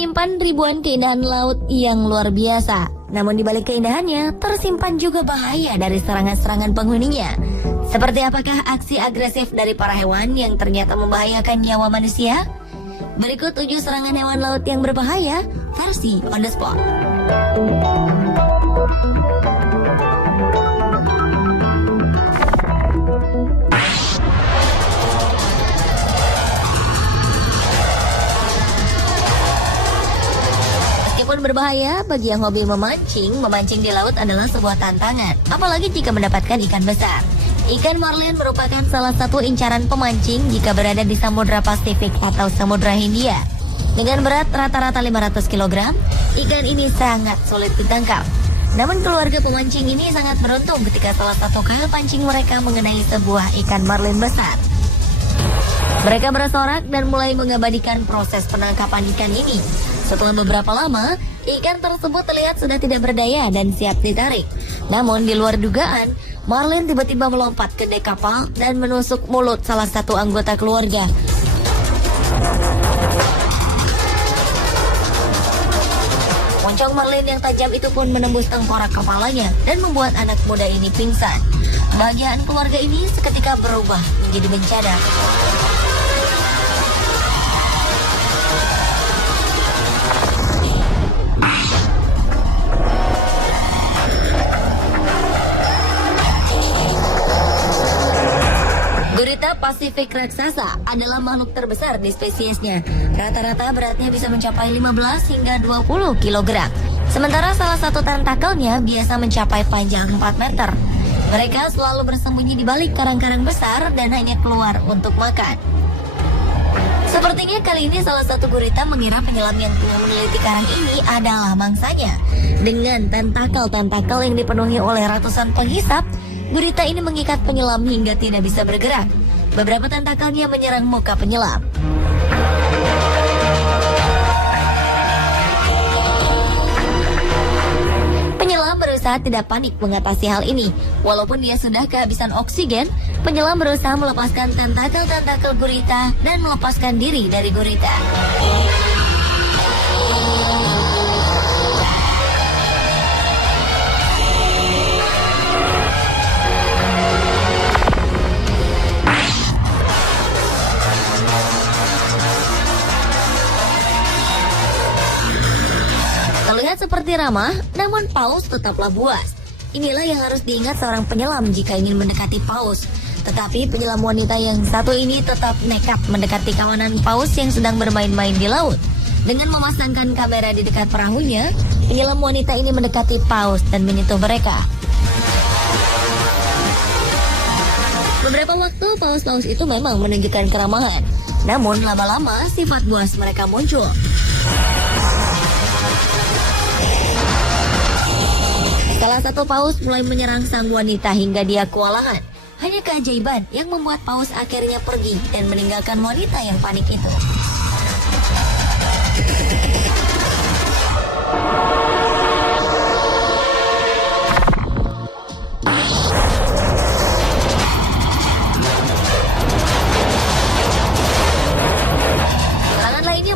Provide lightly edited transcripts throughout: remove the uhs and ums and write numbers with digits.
menyimpan ribuan keindahan laut yang luar biasa. Namun di balik keindahannya, tersimpan juga bahaya dari serangan-serangan penghuninya. Seperti apakah aksi agresif dari para hewan yang ternyata membahayakan nyawa manusia? Berikut 7 serangan hewan laut yang berbahaya, versi on the spot. Meskipun berbahaya bagi yang hobi memancing di laut adalah sebuah tantangan, apalagi jika mendapatkan ikan besar. Ikan marlin merupakan salah satu incaran pemancing jika berada di Samudra Pasifik atau Samudra Hindia. Dengan berat rata-rata 500 kg, ikan ini sangat sulit ditangkap. Namun keluarga pemancing ini sangat beruntung ketika salah satu kail pancing mereka mengenai sebuah ikan marlin besar. Mereka bersorak dan mulai mengabadikan proses penangkapan ikan ini. Setelah beberapa lama, ikan tersebut terlihat sudah tidak berdaya dan siap ditarik. Namun di luar dugaan, marlin tiba-tiba melompat ke dek kapal dan menusuk mulut salah satu anggota keluarga. Moncong marlin yang tajam itu pun menembus tengkorak kepalanya dan membuat anak muda ini pingsan. Kebahagiaan keluarga ini seketika berubah menjadi bencana. Gurita Pasifik raksasa adalah makhluk terbesar di spesiesnya. Rata-rata beratnya bisa mencapai 15 hingga 20 kg. Sementara salah satu tentakelnya biasa mencapai panjang 4 meter. Mereka selalu bersembunyi di balik karang-karang besar dan hanya keluar untuk makan. Sepertinya kali ini salah satu gurita mengira penyelam yang tengah meneliti karang ini adalah mangsanya. Dengan tentakel-tentakel yang dipenuhi oleh ratusan penghisap, gurita ini mengikat penyelam hingga tidak bisa bergerak. Beberapa tentakelnya menyerang muka penyelam. Penyelam berusaha tidak panik mengatasi hal ini. Walaupun dia sudah kehabisan oksigen, penyelam berusaha melepaskan tentakel-tentakel gurita dan melepaskan diri dari gurita. Terlihat seperti ramah, namun paus tetaplah buas. Inilah yang harus diingat seorang penyelam jika ingin mendekati paus. Tetapi penyelam wanita yang satu ini tetap nekat mendekati kawanan paus yang sedang bermain-main di laut. Dengan memasangkan kamera di dekat perahunya, penyelam wanita ini mendekati paus dan menyentuh mereka. Beberapa waktu paus-paus itu memang menunjukkan keramahan. Namun lama-lama sifat buas mereka muncul. Salah satu paus mulai menyerang sang wanita hingga dia kewalahan. Hanya keajaiban yang membuat paus akhirnya pergi dan meninggalkan wanita yang panik itu.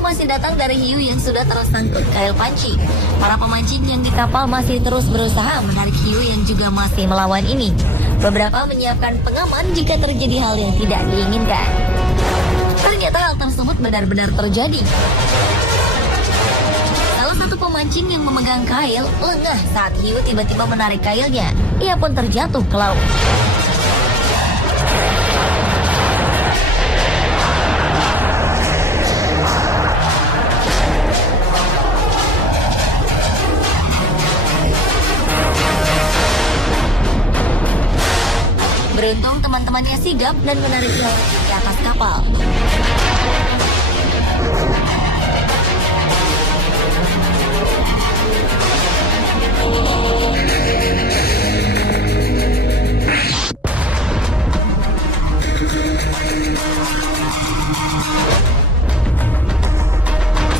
Masih datang dari hiu yang sudah tersangkut kail pancing. Para pemancing yang di kapal masih terus berusaha menarik hiu yang juga masih melawan ini. Beberapa menyiapkan pengaman jika terjadi hal yang tidak diinginkan. Ternyata hal tersebut benar-benar terjadi. Salah satu pemancing yang memegang kail lengah saat hiu tiba-tiba menarik kailnya. Ia pun terjatuh ke laut. Beruntung teman-temannya sigap dan menariknya ke atas kapal.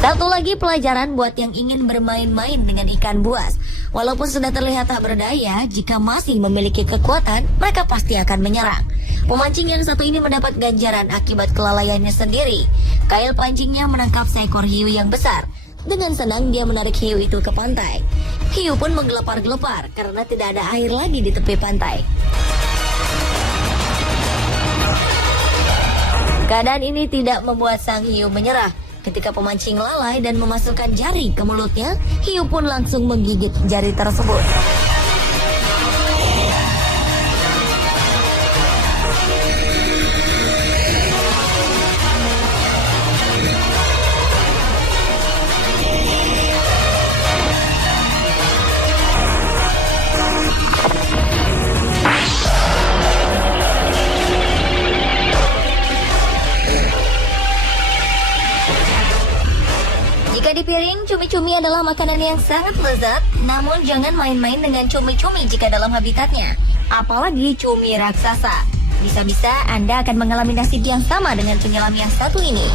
Satu lagi pelajaran buat yang ingin bermain-main dengan ikan buas. Walaupun sudah terlihat tak berdaya, jika masih memiliki kekuatan, mereka pasti akan menyerang. Pemancing yang satu ini mendapat ganjaran akibat kelalaiannya sendiri. Kail pancingnya menangkap seekor hiu yang besar. Dengan senang dia menarik hiu itu ke pantai. Hiu pun menggelepar-gelepar karena tidak ada air lagi di tepi pantai. Keadaan ini tidak membuat sang hiu menyerah. Ketika pemancing lalai dan memasukkan jari ke mulutnya, hiu pun langsung menggigit jari tersebut. Jika di piring, cumi-cumi adalah makanan yang sangat lezat, namun jangan main-main dengan cumi-cumi jika dalam habitatnya. Apalagi cumi raksasa. Bisa-bisa Anda akan mengalami nasib yang sama dengan penyelam yang satu ini.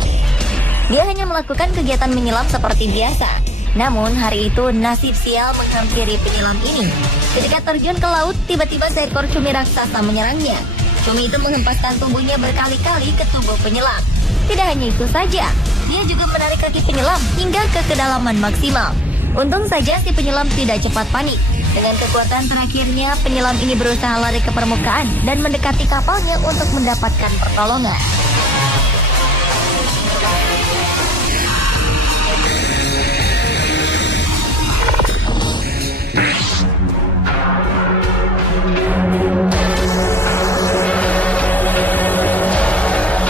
Dia hanya melakukan kegiatan menyelam seperti biasa. Namun hari itu nasib sial menghampiri penyelam ini. Ketika terjun ke laut, tiba-tiba seekor cumi raksasa menyerangnya. Cumi itu menghempaskan tubuhnya berkali-kali ke tubuh penyelam. Tidak hanya itu saja, dia juga menarik kaki penyelam hingga ke kedalaman maksimal. Untung saja si penyelam tidak cepat panik. Dengan kekuatan terakhirnya, penyelam ini berusaha lari ke permukaan dan mendekati kapalnya untuk mendapatkan pertolongan.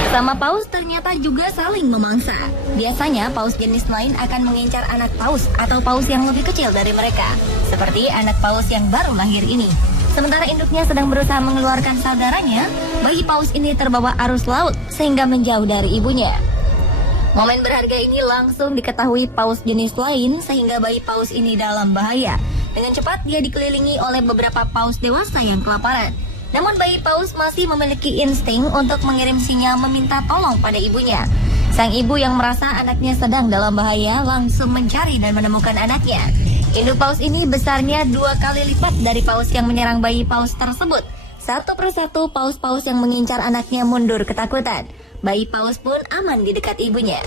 Sama paus ternyata juga saling memangsa. Biasanya paus jenis lain akan mengincar anak paus atau paus yang lebih kecil dari mereka, seperti anak paus yang baru lahir ini. Sementara induknya sedang berusaha mengeluarkan saudaranya, bayi paus ini terbawa arus laut sehingga menjauh dari ibunya. Momen berharga ini langsung diketahui paus jenis lain sehingga bayi paus ini dalam bahaya. Dengan cepat dia dikelilingi oleh beberapa paus dewasa yang kelaparan. Namun bayi paus masih memiliki insting untuk mengirim sinyal meminta tolong pada ibunya. Sang ibu yang merasa anaknya sedang dalam bahaya langsung mencari dan menemukan anaknya. Induk paus ini besarnya 2 kali lipat dari paus yang menyerang bayi paus tersebut. Satu persatu paus-paus yang mengincar anaknya mundur ketakutan. Bayi paus pun aman di dekat ibunya.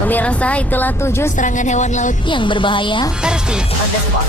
Pemirsa, itulah 7 serangan hewan laut yang berbahaya versi on the spot.